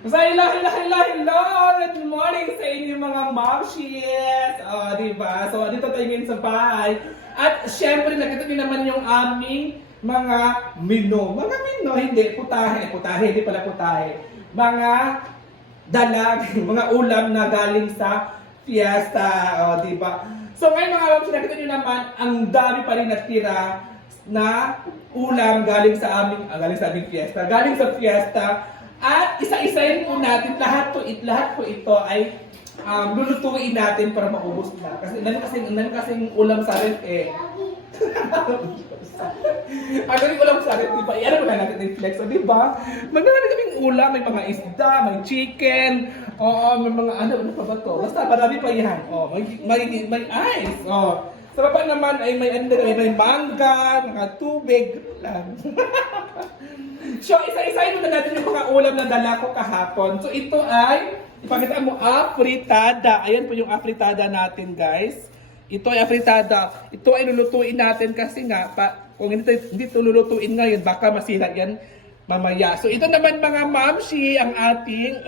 So, hello! Good morning sa inyo mga momshies! O, diba? So, dito tayo ngayon sa bahay. At syempre, nakita niyo naman yung aming mga menu. Mga menu, hindi. Putahe. Putahe, hindi pala putahe. Mga dalag, mga ulam na galing sa fiesta. O, diba? So, ngayon mga momshies, nakita niyo naman, ang dami pa rin natira na ulam galing sa aming fiesta. Galing sa fiesta. At isa-isayin po natin, lahat po ito ay lulutuin natin para maubos na. Kasi ano kasing ulam sa ref eh. Ano yung ulam sa ref, diba? Ano ba natin yung flex, di ba? Magkakaroon kaming ulam, may mga isda, may chicken, may mga ano pa ba to? Basta marami pa yan. May ice. Sa baba naman ay may mangga, mga tubig lang. So, isa-isayin muna natin yung mga ulam na dala ko kahapon. So, ito ay, ipakita mo, afritada. Ayan po yung afritada natin, guys. Ito ay afritada. Ito ay lulutuin natin kasi nga, kung hindi ito lulutuin ngayon, baka masira yan mamaya. So, ito naman mga mamshi, ang ating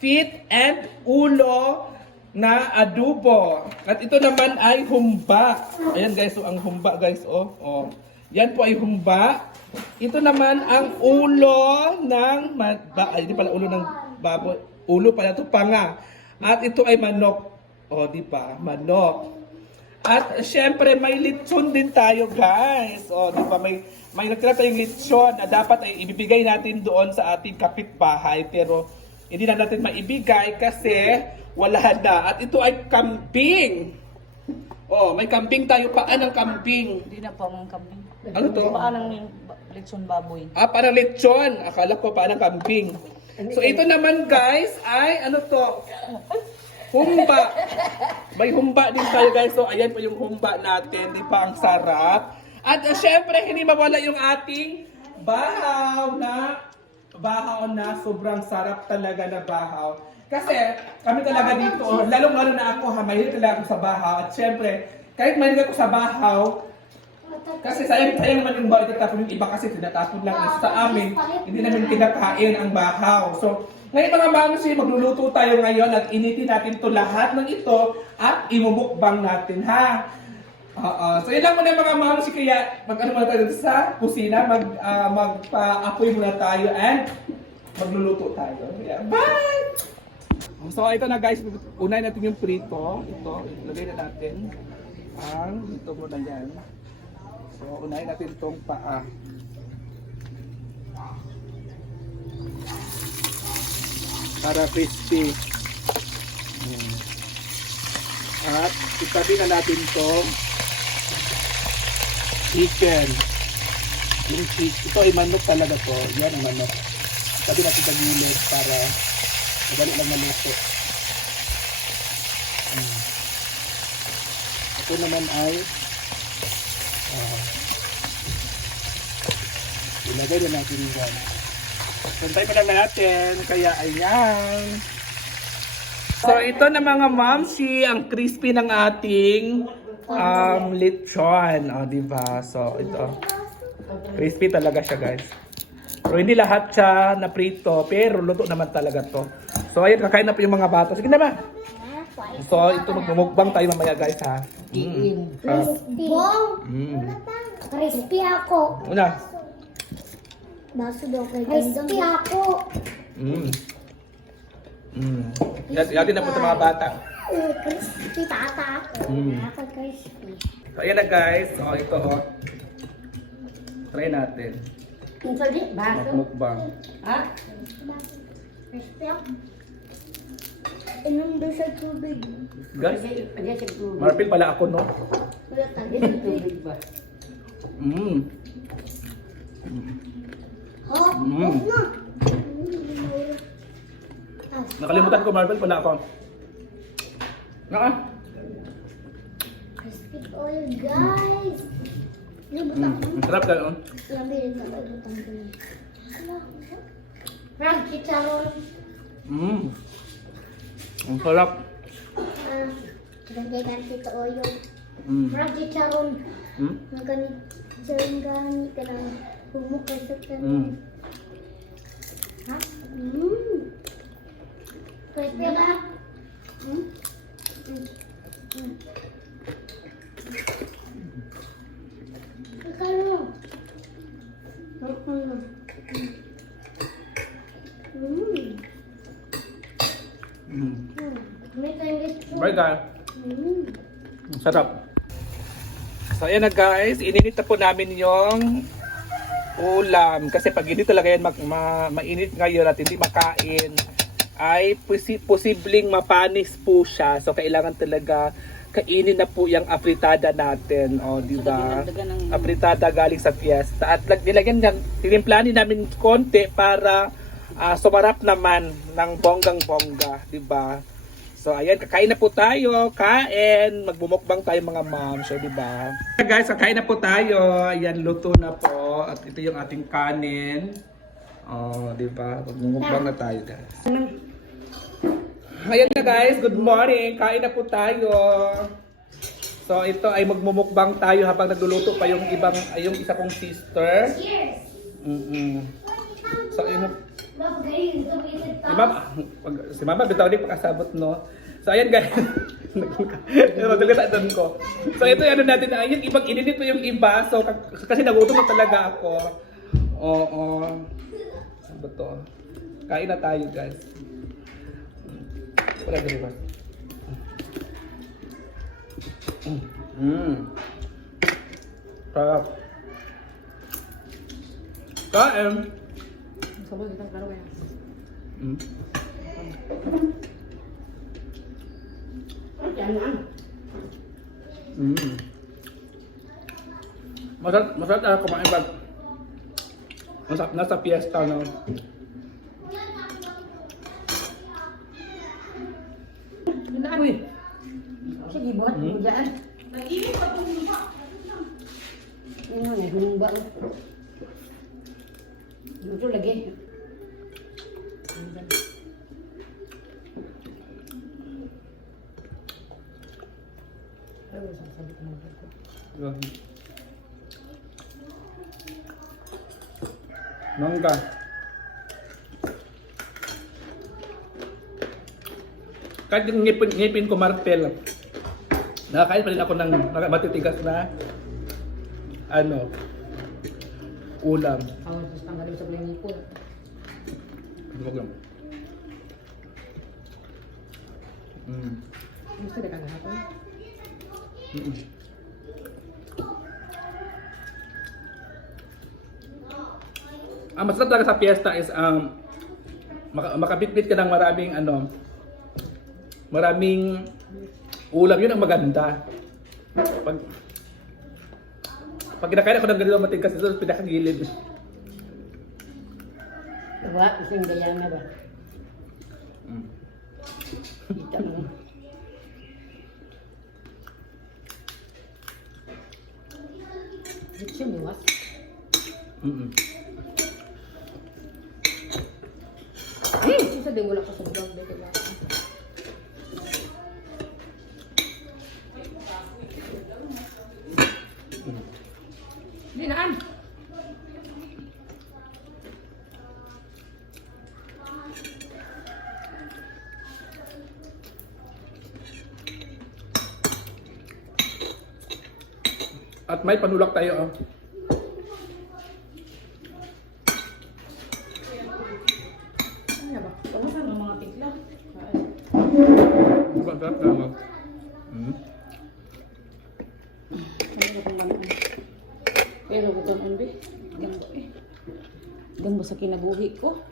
feet and ulo na adobo. At ito naman ay humba. Ayan guys, so ang humba guys, Yan po ay humba. Ito naman ang ulo ng hindi pala ulo ng baboy. Ulo pala ito panga. At ito ay manok. Di ba? Manok. At syempre may lechon din tayo, guys. Di ba? May nagtira tayong lechon na dapat ay ibibigay natin doon sa ating kapitbahay, pero hindi na natin maibigay kasi wala na. At ito ay kambing. May kambing tayo. Paan ang kambing? Hindi na pa ang kambing. Ano to? Paano yung lechon baboy? Parang lechon. Akala ko parang kambing. So ito naman guys ay ano to? Humba. May humba din tayo guys. So ayan po yung humba natin. Di ba ang sarap? At syempre hindi mawala yung ating bahaw na sobrang sarap talaga na bahaw. Kasi kami talaga dito, lalong-lalo na ako mahilig talaga ako sa bahaw. At syempre, kahit mahilig ako sa bahaw, kasi sayang naman yung bahaw itatapon, yung iba kasi tinatapon lang. Sa amin, hindi namin kinakain ang bahaw. So, ngayon mga mamsi, magluluto tayo ngayon at initin natin to lahat ng ito at imumukbang natin, ha? So yun lang muna mga mamsi, kaya mag-ano muna tayo sa kusina, magpa-apoy muna tayo and magluluto tayo. Yeah, bye! So ito na guys, unahin natin yung prito. Ito, ilagay na natin ito muna yan. So unahin natin itong paa. Para crispy. At itabi na natin itong chicken. Yung ito ay manok talaga to. Yan ang manok. Itabi natin sa gilid para madali lang maluto. Ito naman ay ilagay na natin yan. Pantay pa lang natin, kaya ayan. So ito na mga mamsi, ang crispy ng ating lechon. Diba? So ito. Crispy talaga siya guys. Pero hindi lahat siya na prito, pero luto naman talaga to. So ayun, kakain na po yung mga bata. Sige na ba? So ito, magmumukbang tayo mamaya guys ha. Crispy. Crispy ako. Una. Crispy ako. Yatin na po sa mga bata. Crispy tata ako. Ako crispy. So ayan na guys. Ito try natin. Magmukbang. Crispy ako. Inom doon sa tubig. Guys, Marpil pala ako, no? Wala tayo tubig ba? Na. Nakalimutan ko, Marpil pala ako. Crispy oil, guys. Libutan ko. Sarap ka, no? Lambirin ka ba? Libutan ko yun. Frank, chicharon. Ang sarap. Ganti to oil. Frank, chicharon. Ang ganit. Chicharon ganit ka lang. Humukay sa kanin. Ha? Bella. Karo. May tangis po. Bye guys. Sarap. So ayan na guys, ininit na po namin yung ulam. Kasi pag hindi talaga yan mainit ngayon at hindi makain, ay posibleng mapanis po siya. So kailangan talaga kainin na po yung apritada natin. O, di ba? Apritada galing sa fiesta. At nilagyan yan, tinimplanin namin konti para sumarap naman ng bonggang-bongga. Di ba? So ayan, kakain na po tayo. Kain. Magbumukbang tayo mga ma'am. So, di ba? Guys, kakain na po tayo. Ayan, luto na po. At ito yung ating kanin. Oh, di ba? Magbumukbang na tayo, guys. Ayan na guys, good morning. Kain na po tayo. So ito ay magmumukbang tayo habang nagluluto pa yung isa kong sister. So si Mama bitaw din pakasabot, no. So ayan guys. Nagkakataon ko. So ito yung ano natin, yung ibang ininit po yung iba. So kasi nagutom na talaga ako. Oo. Ano ba to? Kain na tayo guys. Wala din ba? Sarap. Kain. Sabon kita karo ya. Masarap na kumain pag nasa fiesta, no? Uy. Sige, buhat mo dyan. Ano, nagulungba. Ito lagi. Mangga. Kahit yung ngipin ko martel, nakakain pa rin ako ng matitigas na ulam. Awan sa tanggalin sa plenipo. Ulam. Gusto ka kahapon? Ang masarap talaga sa fiesta is makabitbit ka ng maraming ulam. Yun ang maganda. Pag kinakain ako ng ganito matigas, ito pinakagilid. Diba? Isang gaya na ba? Kita mo. Dito siya buwas. Isa din wala ko sa vlog dito ba? Dinaan. At may panulak tayo. Ano ba? Kamusta ng mga tigla? Masarap na. Ano ba itong pero ito ang undi. Gamba sa kinabuhi ko.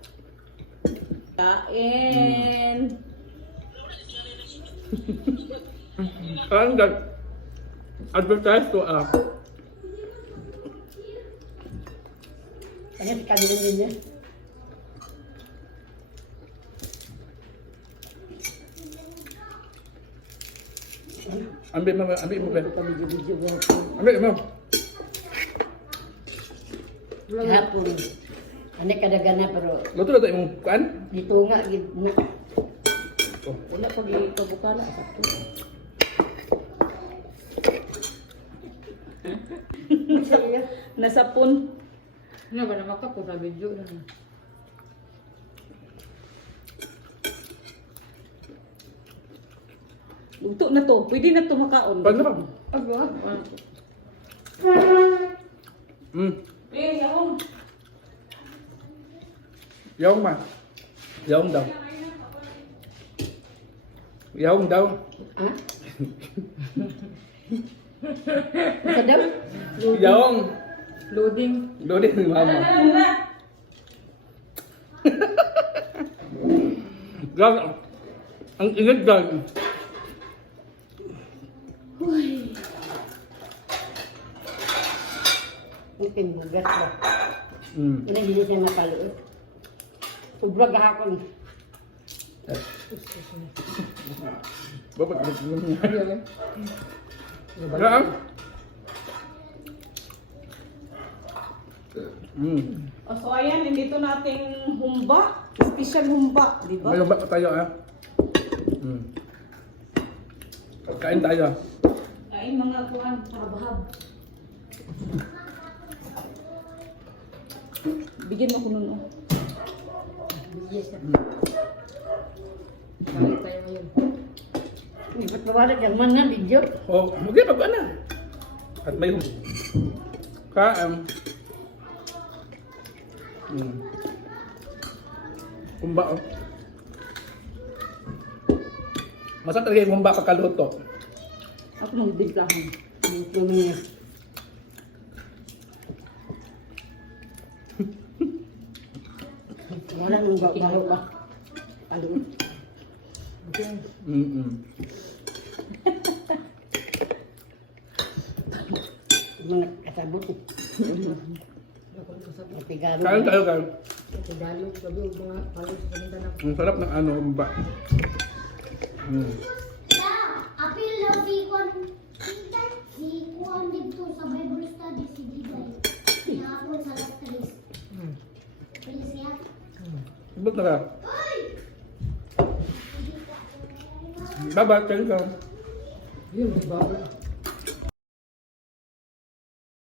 Kain. Ang advertise to Ano si kabilang din niya? ambil mo ba? Video-video ba? Ambil mo. Hapon. Ano kadagana pero Luto na tayo mong kuan? dito nga gid na. Wala pag ikabukala. Nasapon. Ano ba naman ka po sa video na? Luto na to. Pwede na to makaon. Paano ka? Agwa. Eh, yaong. Yaong ma. Yaong daw. Yaong daw. Ha? Kadam? Yaong. Loading. Loading ni mama. Gang, ang ingat gang. Okay, magas ba? Mm. Ini hindi siya napaluot. Ubra gahapon. Bapak Iya, kan? Gang. So ayan, nandito nating humba. Special humba, di ba? May lumba pa tayo ah. Kain tayo. Kain mga kuhan, habhab. Bigyan mo ko nun, oh. Yes, sir. Kain tayo ngayon. Hindi ba't nawala kang man nga, video? Oh, mugay pag ano. At may kain. Humba oh. Masarap talaga yung humba pagkaluto. Ako nang biglahan. Ito niya. Wala nang babaho ba? Ano? Mga kasabot. Matigaro. Kain tayo kain. Matigaro. Sabi yung mga palos sa Mindanao. Ang sarap ng ano, humba. Apil na si Juan dito sa Bible study si Diday. Nakapon sa last tres. Apil siya. Ibot na ka. Baba, kain ka. Yun, baba.